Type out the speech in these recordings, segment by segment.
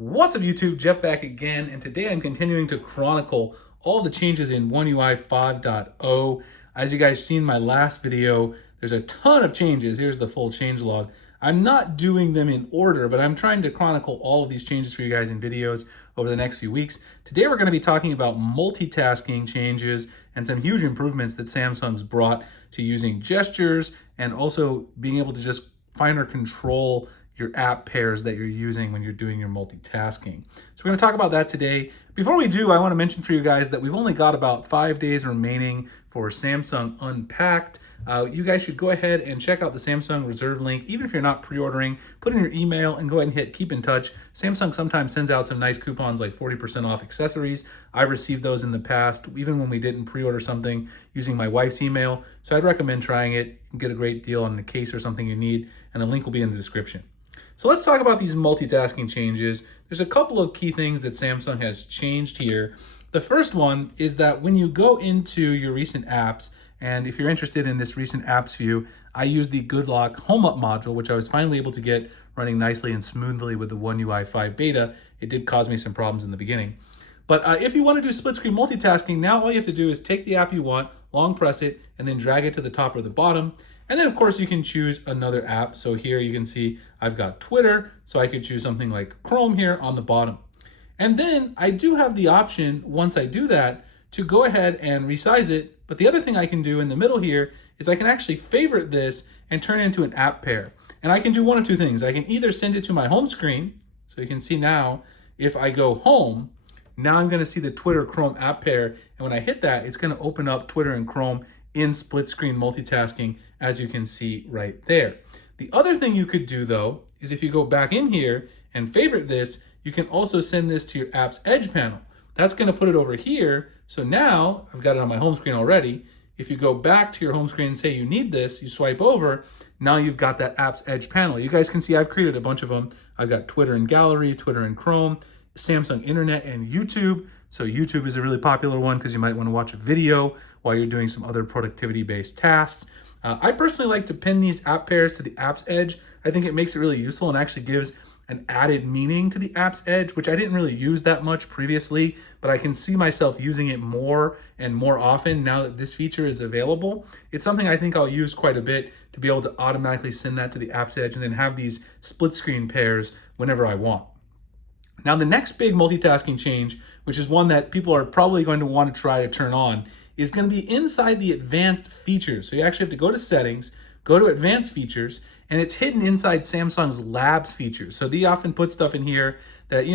What's up YouTube, Jeff back again, and today I'm continuing to chronicle all the changes in One UI 5.0. As you guys seen in my last video, there's a ton of changes. Here's the full change log. I'm not doing them in order, but I'm trying to chronicle all of these changes for you guys in videos over the next few weeks. Today we're going to be talking about multitasking changes and some huge improvements that Samsung's brought to using gestures and also being able to just find or control your app pairs that you're using when you're doing your multitasking. So we're going to talk about that today. Before we do, I want to mention for you guys that we've only got about 5 days remaining for Samsung Unpacked. You guys should go ahead and check out the Samsung reserve link. Even if you're not pre-ordering, put in your email and go ahead and hit keep in touch. Samsung sometimes sends out some nice coupons like 40% off accessories. I've received those in the past, even when we didn't pre-order something using my wife's email. So I'd recommend trying it. You can get a great deal on the case or something you need, and the link will be in the description. So let's talk about these multitasking changes. There's a couple of key things that Samsung has changed here. The first one is that when you go into your recent apps, and if you're interested in this recent apps view, I use the Good Lock Home Up module, which I was finally able to get running nicely and smoothly with the One UI 5 beta. It did cause me some problems in the beginning. But if you want to do split screen multitasking, now all you have to do is take the app you want, long press it, and then drag it to the top or the bottom. And then of course you can choose another app. So here you can see I've got Twitter, so I could choose something like Chrome here on the bottom. And then I do have the option, once I do that, to go ahead and resize it. But the other thing I can do in the middle here is I can actually favorite this and turn it into an app pair. And I can do one of two things. I can either send it to my home screen, so you can see now, if I go home, now I'm gonna see the Twitter Chrome app pair. And when I hit that, it's gonna open up Twitter and Chrome in split screen multitasking, as you can see right there. The other thing you could do though, is if you go back in here and favorite this, you can also send this to your app's edge panel. That's gonna put it over here. So now I've got it on my home screen already. If you go back to your home screen and say you need this, you swipe over, now you've got that app's edge panel. You guys can see I've created a bunch of them. I've got Twitter and Gallery, Twitter and Chrome, Samsung Internet and YouTube. So YouTube is a really popular one because you might want to watch a video while you're doing some other productivity-based tasks. I personally like to pin these app pairs to the app's edge. I think it makes it really useful and actually gives an added meaning to the app's edge, which I didn't really use that much previously, but I can see myself using it more and more often now that this feature is available. It's something I think I'll use quite a bit to be able to automatically send that to the app's edge and then have these split screen pairs whenever I want. Now, the next big multitasking change, which is one that people are probably going to want to try to turn on, is going to be inside the advanced features. So you actually have to go to settings, go to advanced features, and it's hidden inside Samsung's labs features. So they often put stuff in here that,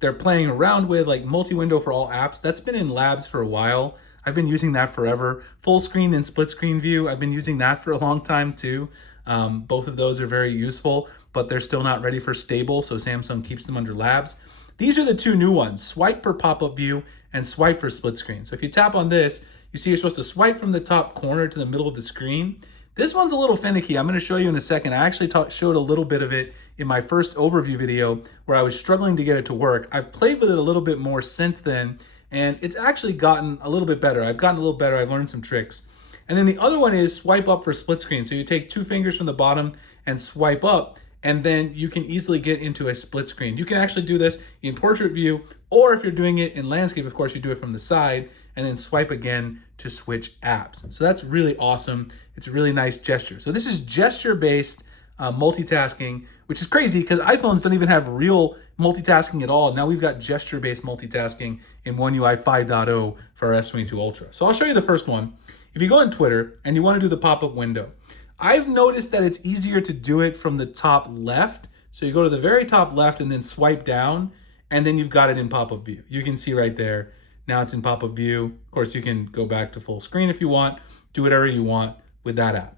they're playing around with, like multi-window for all apps. That's been in labs for a while. I've been using that forever. Full screen and split screen view, I've been using that for a long time too. Both of those are very useful, but they're still not ready for stable, so Samsung keeps them under labs. These are the two new ones, swipe for pop-up view and swipe for split screen. So if you tap on this, you see you're supposed to swipe from the top corner to the middle of the screen. This one's a little finicky. I'm going to show you in a second. I actually showed a little bit of it in my first overview video where I was struggling to get it to work. I've played with it a little bit more since then, and it's actually gotten a little bit better. I've gotten a little better. I've learned some tricks. And then the other one is swipe up for split screen. So you take 2 fingers from the bottom and swipe up, and then you can easily get into a split screen. You can actually do this in portrait view, or if you're doing it in landscape, of course, you do it from the side and then swipe again to switch apps. So that's really awesome. It's a really nice gesture. So this is gesture-based multitasking, which is crazy because iPhones don't even have real multitasking at all. Now we've got gesture-based multitasking in One UI 5.0 for our S22 Ultra. So I'll show you the first one. If you go on Twitter and you want to do the pop-up window, I've noticed that it's easier to do it from the top left. So you go to the very top left and then swipe down, and then you've got it in pop-up view. You can see right there. Now it's in pop-up view. Of course, you can go back to full screen if you want, do whatever you want with that app.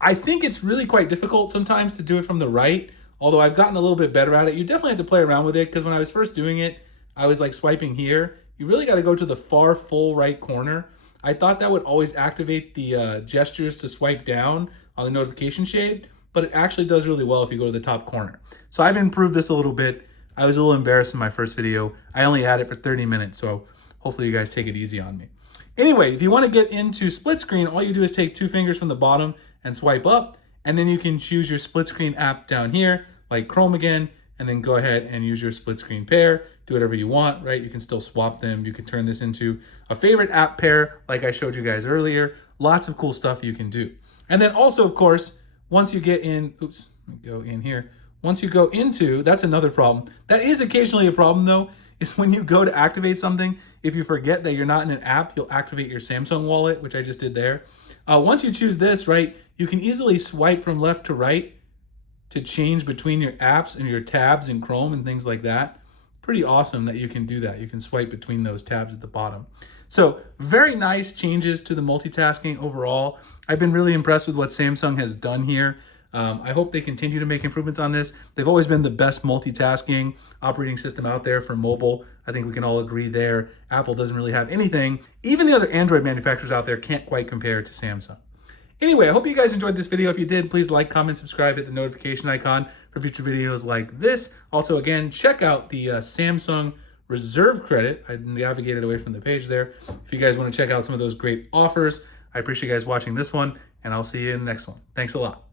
I think it's really quite difficult sometimes to do it from the right, although I've gotten a little bit better at it. You definitely have to play around with it because when I was first doing it, I was like swiping here. You really got to go to the far full right corner. I thought that would always activate the gestures to swipe down on the notification shade, but it actually does really well if you go to the top corner. So I've improved this a little bit. I was a little embarrassed in my first video. I only had it for 30 minutes, so hopefully you guys take it easy on me. Anyway, if you want to get into split screen, all you do is take 2 fingers from the bottom and swipe up, and then you can choose your split screen app down here, like Chrome again, and then go ahead and use your split screen pair. Do whatever you want, right? You can still swap them. You can turn this into a favorite app pair like I showed you guys earlier. Lots of cool stuff you can do. And then also, of course, once you get in, oops, let me go in here. Once you go into, that's another problem. That is occasionally a problem though, is when you go to activate something, if you forget that you're not in an app, you'll activate your Samsung wallet, which I just did there. Once you choose this, right, you can easily swipe from left to right to change between your apps and your tabs in Chrome and things like that. Pretty awesome that you can do that. You can swipe between those tabs at the bottom. So very nice changes to the multitasking overall. I've been really impressed with what Samsung has done here. I hope they continue to make improvements on this. They've always been the best multitasking operating system out there for mobile. I think we can all agree there. Apple doesn't really have anything. Even the other Android manufacturers out there can't quite compare to Samsung. Anyway, I hope you guys enjoyed this video. If you did, please like, comment, subscribe, hit the notification icon for future videos like this. Also, again, check out the Samsung Reserve credit. I navigated away from the page there. If you guys want to check out some of those great offers, I appreciate you guys watching this one, and I'll see you in the next one. Thanks a lot.